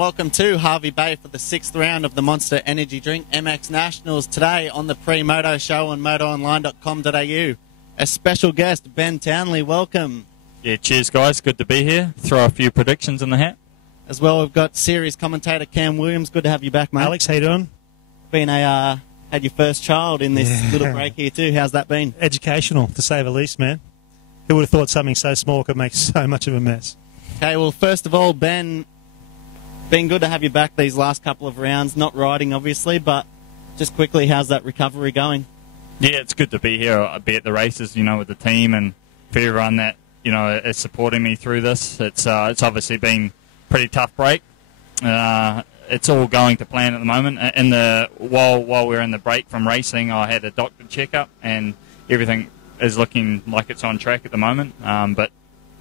welcome to Hervey Bay for the 6th round of the Monster Energy Drink MX Nationals today on the Pre-Moto show on motoonline.com.au. A special guest, Ben Townley, welcome. Yeah, cheers guys, good to be here. Throw a few predictions in the hat. As well, we've got series commentator Cam Williams. Good to have you back, mate. Alex, how you doing? Had your first child in this little break here too. How's that been? Educational, to say the least, man. Who would have thought something so small could make so much of a mess? Okay, well, first of all, Ben, been good to have you back these last couple of rounds. Not riding, obviously, but just quickly, how's that recovery going? Yeah, it's good to be here. I'll be at the races, with the team, and for everyone that, is supporting me through this. It's obviously been a pretty tough break. It's all going to plan at the moment. While we're in the break from racing, I had a doctor checkup, and everything is looking like it's on track at the moment. But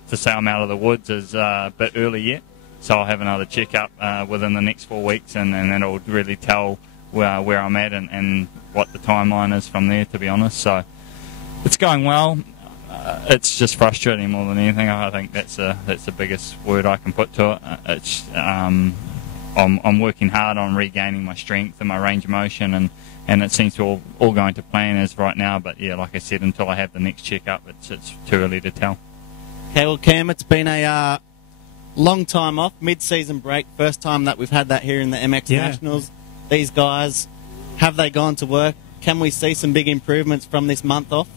to say I'm out of the woods is a bit early yet. So I'll have another checkup within the next 4 weeks, and that'll really tell where I'm at and what the timeline is from there, to be honest. So it's going well. It's just frustrating more than anything. I think that's the biggest word I can put to it. I'm working hard on regaining my strength and my range of motion, and it seems to all going to plan as right now. But yeah, like I said, until I have the next checkup, it's too early to tell. Okay, well, Cam, it's been a long time off, mid-season break. First time that we've had that here in the MX Nationals. These guys, have they gone to work? Can we see some big improvements from this month off?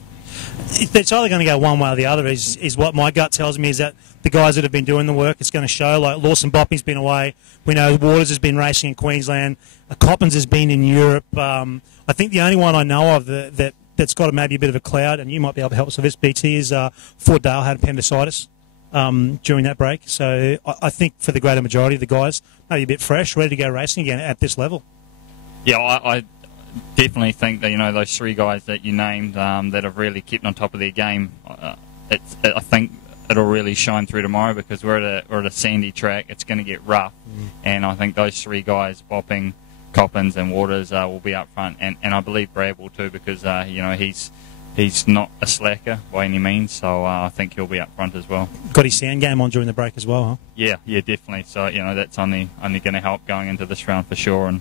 It's either going to go one way or the other, is what my gut tells me, is that the guys that have been doing the work, it's going to show. Like Lawson Bopping's been away. We know Waters has been racing in Queensland. Coppins has been in Europe. I think the only one I know of that's got maybe a bit of a cloud, and you might be able to help us with this, BT, is Ford Dale had appendicitis during that break. So I think for the greater majority of the guys, maybe a bit fresh, ready to go racing again at this level. Yeah, I definitely think that those three guys that you named that have really kept on top of their game. I think it'll really shine through tomorrow because we're at a sandy track. It's going to get rough, and I think those three guys, Bopping, Coppins, and Waters, will be up front, and I believe Brad will too because he's not a slacker by any means, so I think he'll be up front as well. Got his sound game on during the break as well, huh? Yeah, definitely. So that's only going to help going into this round for sure.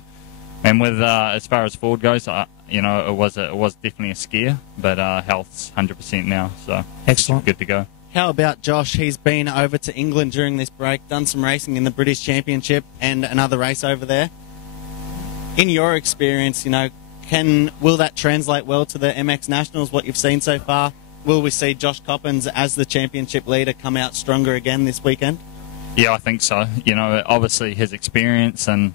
And with as far as Ford goes, it was definitely a scare, but health's 100% now, so excellent, good to go. How about Josh? He's been over to England during this break, done some racing in the British Championship and another race over there. In your experience, will that translate well to the MX Nationals, what you've seen so far? Will we see Josh Coppins as the championship leader come out stronger again this weekend? Yeah, I think so. Obviously his experience and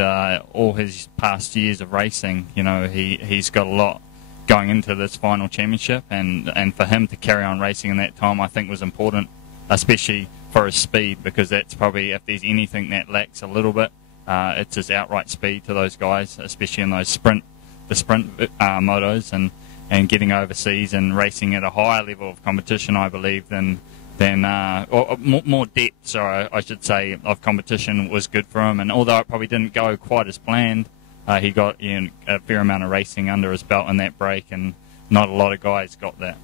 all his past years of racing, he's got a lot going into this final championship, and for him to carry on racing in that time, I think was important, especially for his speed, because that's probably, if there's anything that lacks a little bit, it's his outright speed to those guys, especially in those sprint motos, and getting overseas and racing at a higher level of competition, I believe, than more depth, sorry, I should say, of competition was good for him. And although it probably didn't go quite as planned, he got a fair amount of racing under his belt in that break, and not a lot of guys got that.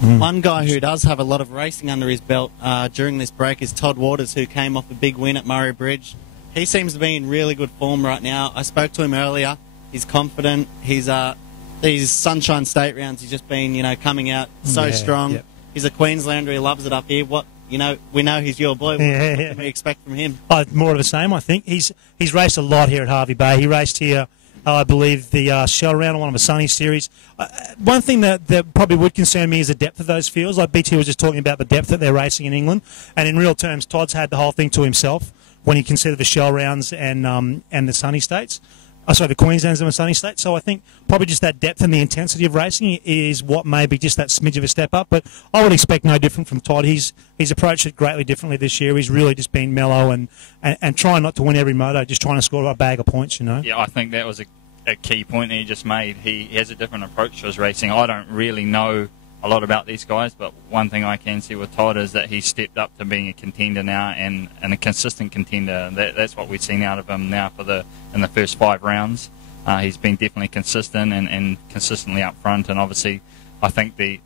One guy who does have a lot of racing under his belt during this break is Todd Waters, who came off a big win at Murray Bridge. He seems to be in really good form right now. I spoke to him earlier. He's confident. These Sunshine State rounds, he's just been, coming out so strong. Yep. He's a Queenslander. He loves it up here. We know he's your boy. What can we expect from him? More of the same, I think. He's raced a lot here at Hervey Bay. He raced here, I believe, the shell round on one of the Sunny series. One thing that probably would concern me is the depth of those fields. Like BT was just talking about the depth that they're racing in England. And in real terms, Todd's had the whole thing to himself when you consider the shell rounds and the Sunny States. The Queensland's and the Sunny State. So I think probably just that depth and the intensity of racing is what may be just that smidge of a step up. But I would expect no different from Todd. He's approached it greatly differently this year. He's really just been mellow and trying not to win every moto, just trying to score a bag of points, Yeah, I think that was a key point that he just made. He has a different approach to his racing. I don't really know a lot about these guys, but one thing I can see with Todd is that he's stepped up to being a contender now and a consistent contender. That's what we've seen out of him now in the first 5 rounds. He's been definitely consistent and consistently up front, and obviously I think the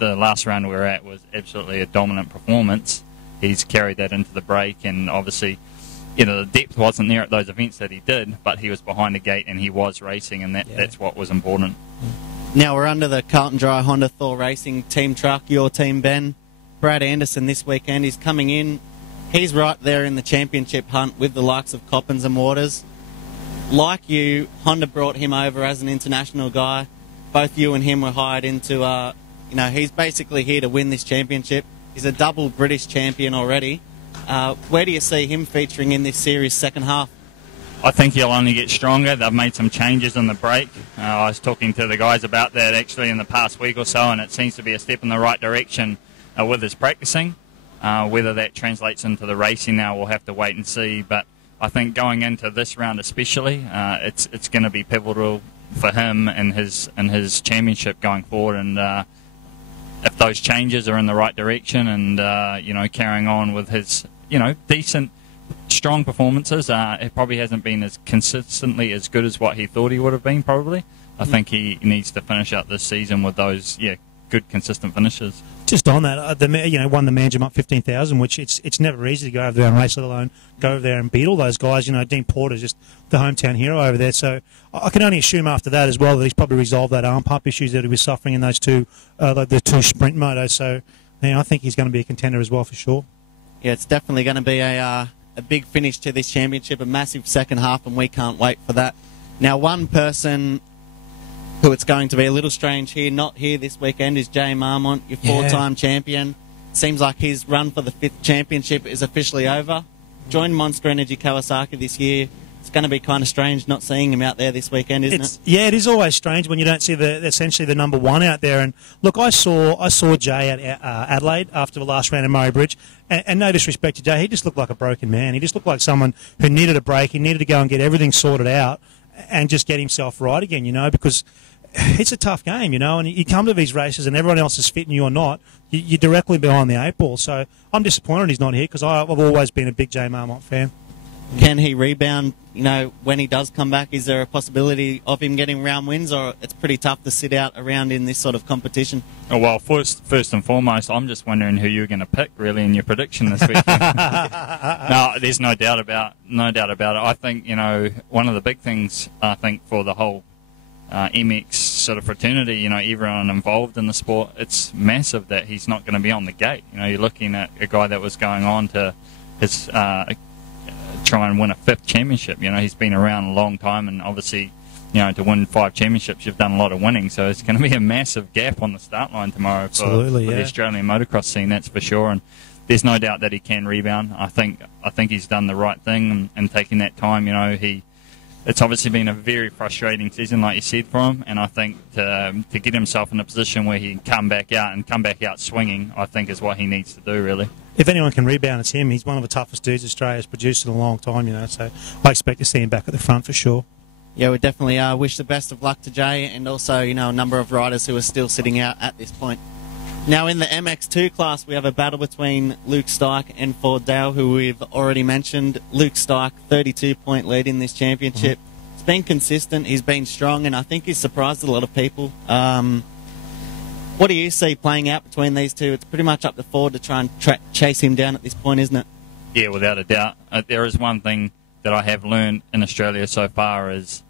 last round we were at was absolutely a dominant performance. He's carried that into the break, and obviously the depth wasn't there at those events that he did, but he was behind the gate and he was racing, and that's what was important. Now we're under the Calton Dry Honda Thor Racing team truck, your team, Ben. Brad Anderson this weekend is coming in. He's right there in the championship hunt with the likes of Coppins and Waters. Like you, Honda brought him over as an international guy. Both you and him were hired into, he's basically here to win this championship. He's a double British champion already. Where do you see him featuring in this series second half? I think he'll only get stronger. They've made some changes in the brake. I was talking to the guys about that actually in the past week or so, and it seems to be a step in the right direction with his practicing. Whether that translates into the racing now, we'll have to wait and see. But I think going into this round especially, it's going to be pivotal for him and his championship going forward. And if those changes are in the right direction and carrying on with his decent, strong performances, it probably hasn't been as consistently as good as what he thought he would have been. Probably, I think he needs to finish out this season with those good consistent finishes. Just on that, won the Manjum up 15,000, which it's never easy to go over there and race, let alone go over there and beat all those guys. Dean Porter's just the hometown hero over there. So I can only assume after that as well that he's probably resolved that arm pump issues that he was suffering in those the two sprint motos. So I think he's going to be a contender as well for sure. Yeah, it's definitely going to be a big finish to this championship, a massive second half, and we can't wait for that. Now, one person who it's going to be a little strange here, not here this weekend, is Jay Marmont, your four-time champion. Seems like his run for the 5th championship is officially over. Joined Monster Energy Kawasaki this year. It's going to be kind of strange not seeing him out there this weekend, isn't it? Yeah, it is always strange when you don't see essentially the number one out there. And look, I saw Jay at Adelaide after the last round of Murray Bridge, and no disrespect to Jay, he just looked like a broken man. He just looked like someone who needed a break. He needed to go and get everything sorted out and just get himself right again, because it's a tough game, and you come to these races and everyone else is fit and you're not. You're directly behind the 8 ball. So I'm disappointed he's not here because I've always been a big Jay Marmont fan. Can he rebound, when he does come back? Is there a possibility of him getting round wins, or it's pretty tough to sit out around in this sort of competition? Oh, well, first and foremost, I'm just wondering who you're going to pick, really, in your prediction this weekend. No, there's no doubt about it. I think, one of the big things, I think, for the whole MX sort of fraternity, everyone involved in the sport, it's massive that he's not going to be on the gate. You're looking at a guy that was going on to his try and win a 5th championship. He's been around a long time, and obviously, to win 5 championships, you've done a lot of winning. So it's going to be a massive gap on the start line tomorrow for the Australian motocross scene, that's for sure. And there's no doubt that he can rebound. I think he's done the right thing and taking that time. It's obviously been a very frustrating season, like you said, for him. And I think to get himself in a position where he can come back out swinging, I think is what he needs to do, really. If anyone can rebound, it's him. He's one of the toughest dudes Australia's produced in a long time, so I expect to see him back at the front for sure. Yeah, we definitely wish the best of luck to Jay, and also, a number of riders who are still sitting out at this point. Now, in the MX2 class, we have a battle between Luke Stike and Ford Dale, who we've already mentioned. Luke Stike, 32-point lead in this championship. He's been consistent, he's been strong, and I think he's surprised a lot of people. What do you see playing out between these two? It's pretty much up to Ford to try and chase him down at this point, isn't it? Yeah, without a doubt. There is one thing that I have learned in Australia so far is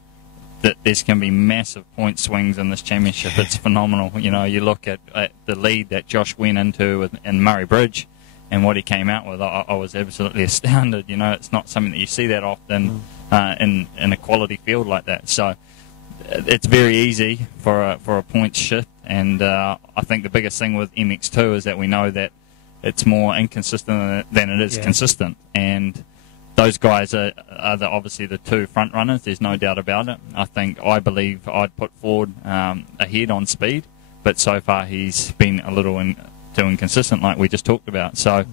that there's going to be massive point swings in this championship. It's phenomenal. You look at the lead that Josh went into in Murray Bridge and what he came out with. I was absolutely astounded. It's not something that you see that often in a quality field like that. So it's very easy for a points shift. And I think the biggest thing with MX2 is that we know that it's more inconsistent than it is consistent. And those guys are obviously the 2 front runners. There's no doubt about it. I believe I'd put Ford ahead on speed, but so far he's been a little too inconsistent, like we just talked about. So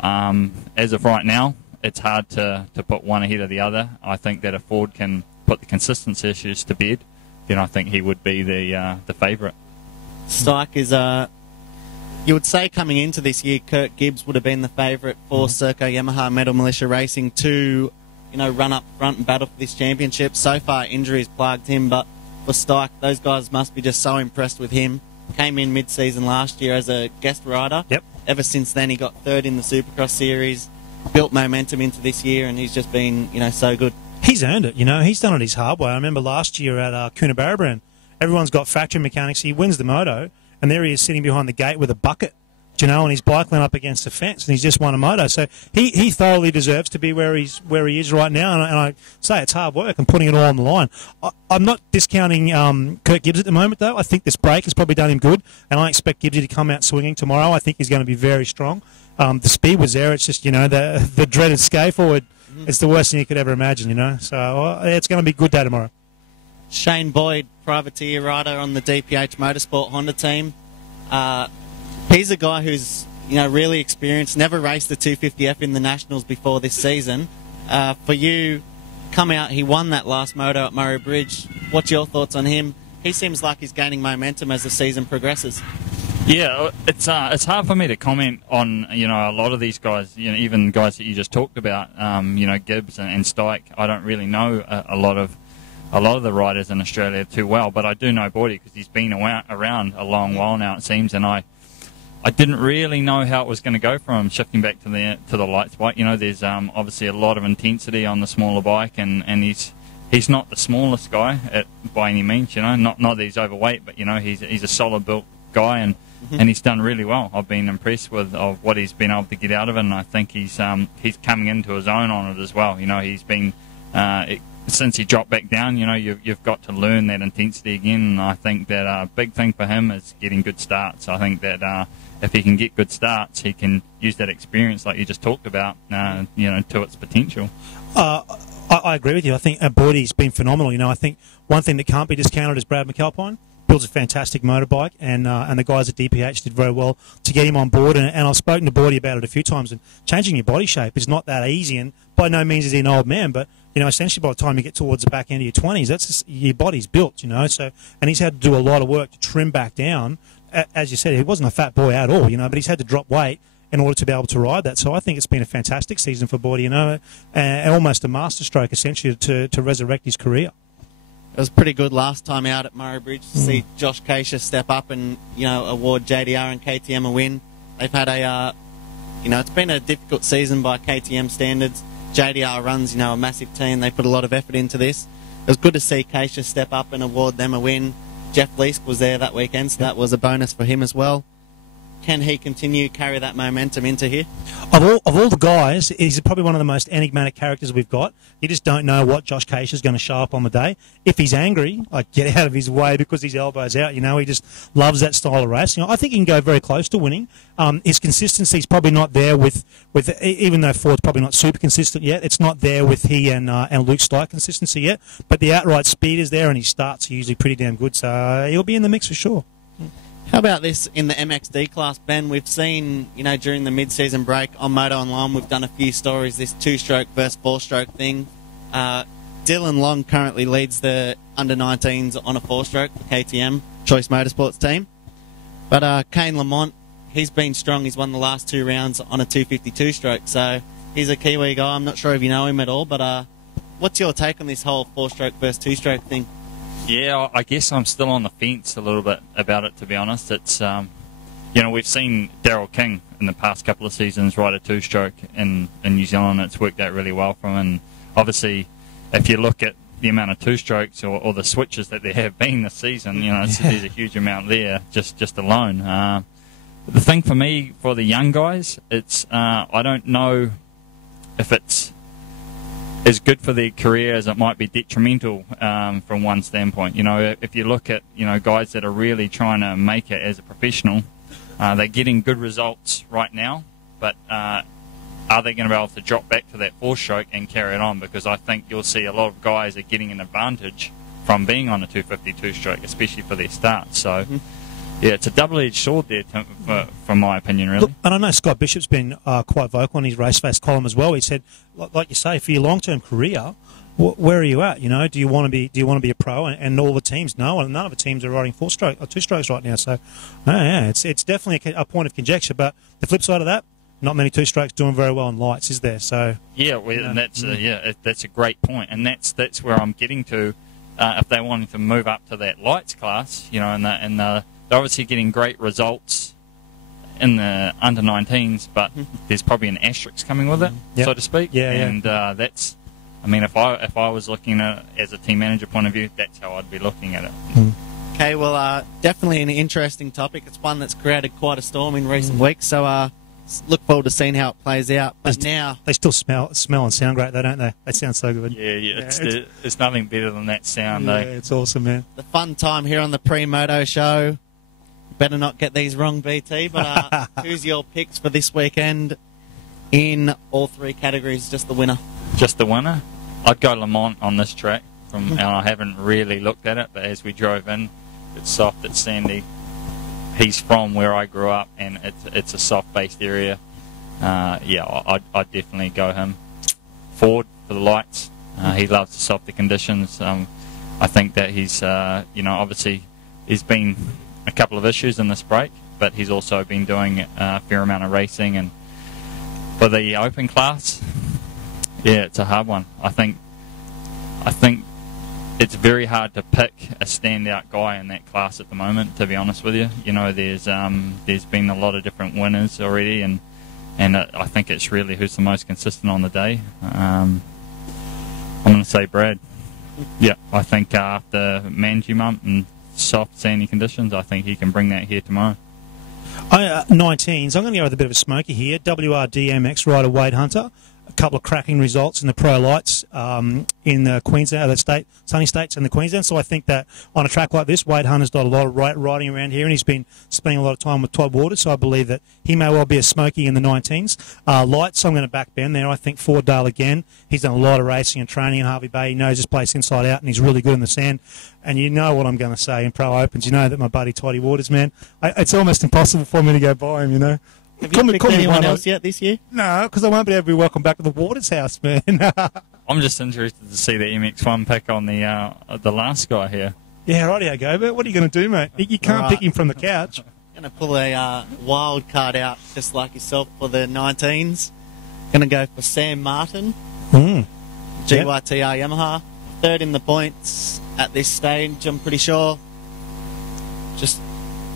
as of right now, it's hard to put one ahead of the other. I think that if Ford can put the consistency issues to bed, then I think he would be the favourite. Stike is you would say coming into this year, Kurt Gibbs would have been the favourite for Serco Yamaha Metal Militia Racing to, run up front and battle for this championship. So far, injuries plagued him, but for Stike, those guys must be just so impressed with him. Came in mid-season last year as a guest rider. Yep. Ever since then, he got 3rd in the Supercross series. built momentum into this year, and he's just been, so good. He's earned it, He's done it his hard way. I remember last year at Coonabarabran, everyone's got factory mechanics. He wins the moto, and there he is sitting behind the gate with a bucket, and his bike went up against the fence, and he's just won a moto. So he thoroughly deserves to be where he is right now, and I say it's hard work and putting it all on the line. I'm not discounting Kurt Gibbs at the moment, though. I think this break has probably done him good, and I expect Gibbsy to come out swinging tomorrow. I think he's going to be very strong. The speed was there. It's just, the dreaded skate forward. It's the worst thing you could ever imagine, So it's going to be a good day tomorrow. Shane Boyd, privateer rider on the DPH Motorsport Honda team. He's a guy who's, really experienced, never raced the 250F in the Nationals before this season. For you, come out, he won that last moto at Murray Bridge. What's your thoughts on him? He seems like he's gaining momentum as the season progresses. Yeah, it's hard for me to comment on, a lot of these guys, even guys that you just talked about, Gibbs and Stike. I don't really know a lot of the riders in Australia too well, but I do know Boydie because he's been around a long while now, it seems, and I didn't really know how it was going to go for him shifting back to the lights bike. There's obviously a lot of intensity on the smaller bike, and he's not the smallest guy by any means. Not that he's overweight, but he's a solid built guy, and he's done really well. I've been impressed with what he's been able to get out of it, and I think he's coming into his own on it as well. He's been since he dropped back down. You've got to learn that intensity again, and I think that a big thing for him is getting good starts. I think that if he can get good starts, he can use that experience like you just talked about, to its potential. I agree with you. I think Boydie's been phenomenal. I think one thing that can't be discounted is Brad McAlpine. Builds a fantastic motorbike, and the guys at DPH did very well to get him on board. And I've spoken to Boydie about it a few times. And changing your body shape is not that easy, and by no means is he an old man. But essentially by the time you get towards the back end of your 20s, that's just, your body's built. So, and he's had to do a lot of work to trim back down. As you said, he wasn't a fat boy at all. But he's had to drop weight in order to be able to ride that. So I think it's been a fantastic season for Boydie. And almost a masterstroke essentially to resurrect his career. It was pretty good last time out at Murray Bridge to see Josh Keisha step up and, award JDR and KTM a win. They've had it's been a difficult season by KTM standards. JDR runs, a massive team. They put a lot of effort into this. It was good to see Keisha step up and award them a win. Jeff Leask was there that weekend, so that was a bonus for him as well. Can he continue carry that momentum into here? Of all the guys, he's probably one of the most enigmatic characters we've got. You just don't know what Josh Keisha is going to show up on the day. If he's angry, get out of his way because his elbow's out. He just loves that style of racing. I think he can go very close to winning. His consistency is probably not there with even though Ford's probably not super consistent yet. It's not there with he and Luke Stike consistency yet. But the outright speed is there, and his starts are usually pretty damn good. So he'll be in the mix for sure. How about this in the MXD class, Ben? We've seen, during the mid-season break on Moto Online, we've done a few stories, this two-stroke versus four-stroke thing. Dylan Long currently leads the under-19s on a four-stroke for KTM, Choice Motorsports team. But Kane Lamont, he's been strong. He's won the last 2 rounds on a 252-stroke. So he's a Kiwi guy. I'm not sure if you know him at all, but what's your take on this whole four-stroke versus two-stroke thing? Yeah, I guess I'm still on the fence a little bit about it, to be honest. It's, we've seen Daryl King in the past couple of seasons ride a two-stroke in New Zealand. It's worked out really well for him. And obviously, if you look at the amount of two-strokes or the switches that there have been this season, there's a huge amount there just alone. The thing for me, for the young guys, it's I don't know if it's as good for their career as it might be detrimental from one standpoint. If you look at guys that are really trying to make it as a professional, they're getting good results right now, but are they going to be able to drop back to that four-stroke and carry it on? Because I think you'll see a lot of guys are getting an advantage from being on a 252-stroke, especially for their start. So. Yeah, it's a double-edged sword there, from my opinion, really. Look, and I know Scott Bishop's been quite vocal in his race-face column as well. He said, like you say, for your long-term career, where are you at? Do you want to be a pro? And all the teams know, and none of the teams are riding four-stroke or two-strokes right now. So, it's definitely a point of conjecture. But the flip side of that, not many two-strokes doing very well in lights, is there? So and that's that's a great point, and that's where I'm getting to. If they wanted to move up to that lights class, and they're obviously getting great results in the under 19s, but there's probably an asterisk coming with it, so to speak. And that's, I mean, if I was looking at it as a team manager point of view, that's how I'd be looking at it. Okay, well, definitely an interesting topic. It's one that's created quite a storm in recent weeks, so look forward to seeing how it plays out. But now they still smell and sound great, though, don't they? They sound so good. It's nothing better than that sound. It's awesome, man. The fun time here on the Pre-Moto show. Better not get these wrong, BT. But who's your picks for this weekend in all three categories? Just the winner. Just the winner. I'd go Lamont on this track. And I haven't really looked at it, but as we drove in, it's soft, it's sandy. He's from where I grew up, and it's a soft-based area. I'd definitely go him. Ford for the lights. He loves the softer conditions. I think that he's, obviously he's been a couple of issues in this break, but he's also been doing a fair amount of racing. And for the open class, it's a hard one. I think it's very hard to pick a standout guy in that class at the moment, to be honest with you. There's been a lot of different winners already, and I think it's really who's the most consistent on the day. I'm going to say Brad. Yeah, I think after Manjimump and soft, sandy conditions, I think he can bring that here tomorrow. 19s. I'm going to go with a bit of a smoky here. WRDMX rider Wade Hunter. A couple of cracking results in the pro lights in the Queensland, the sunny states and the Queensland. So I think that on a track like this, Wade Hunter's done a lot of riding around here, and he's been spending a lot of time with Todd Waters. So I believe that he may well be a smoky in the 19s. Lights, so I'm going to back Ben there. I think Fordale again. He's done a lot of racing and training in Hervey Bay. He knows his place inside out, and he's really good in the sand. And you know what I'm going to say in pro opens. You know that my buddy Toddy Waters, man, it's almost impossible for me to go by him. Have you picked anyone else yet this year? No, because I won't be able to be welcome back to the Waters house, man. I'm just interested to see the MX1 pick on the last guy here. Yeah, rightio, Gobert. What are you going to do, mate? You can't pick him from the couch. Going to pull a wild card out, just like yourself, for the 19s. Going to go for Sam Martin, GYTR Yamaha. Third in the points at this stage, I'm pretty sure. Just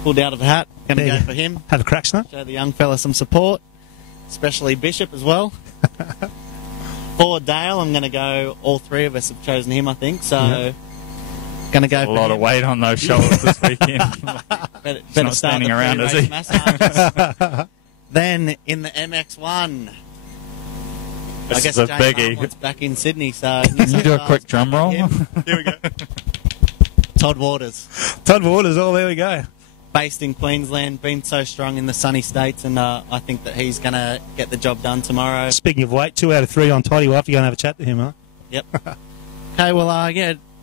pulled out of the hat. Going to go for him. Have a crack, son. Show the young fella some support, especially Bishop as well. For Dale, I'm going to go. All three of us have chosen him, I think. So, going to go for a lot of weight on those shoulders this weekend. better not standing around, is he? Then in the MX1, This I guess is a Jay biggie. Hartlett's back in Sydney. So Can you do a quick drum roll? Here we go. Todd Waters. Todd Waters. Oh, there we go. Based in Queensland, been so strong in the sunny states, and I think that he's going to get the job done tomorrow. Speaking of weight, 2 out of 3 on Toddy. We'll have to go and have a chat to him, huh? Yep. Okay, well,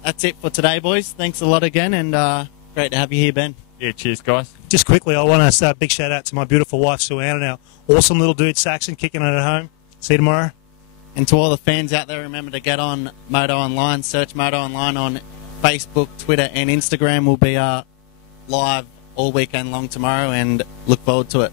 that's it for today, boys. Thanks a lot again, and great to have you here, Ben. Yeah, cheers, guys. Just quickly, I want to say a big shout out to my beautiful wife, Sue Ann, and our awesome little dude, Saxon, kicking it at home. See you tomorrow. And to all the fans out there, remember to get on Moto Online, search Moto Online on Facebook, Twitter, and Instagram. We'll be live all weekend long tomorrow, and look forward to it.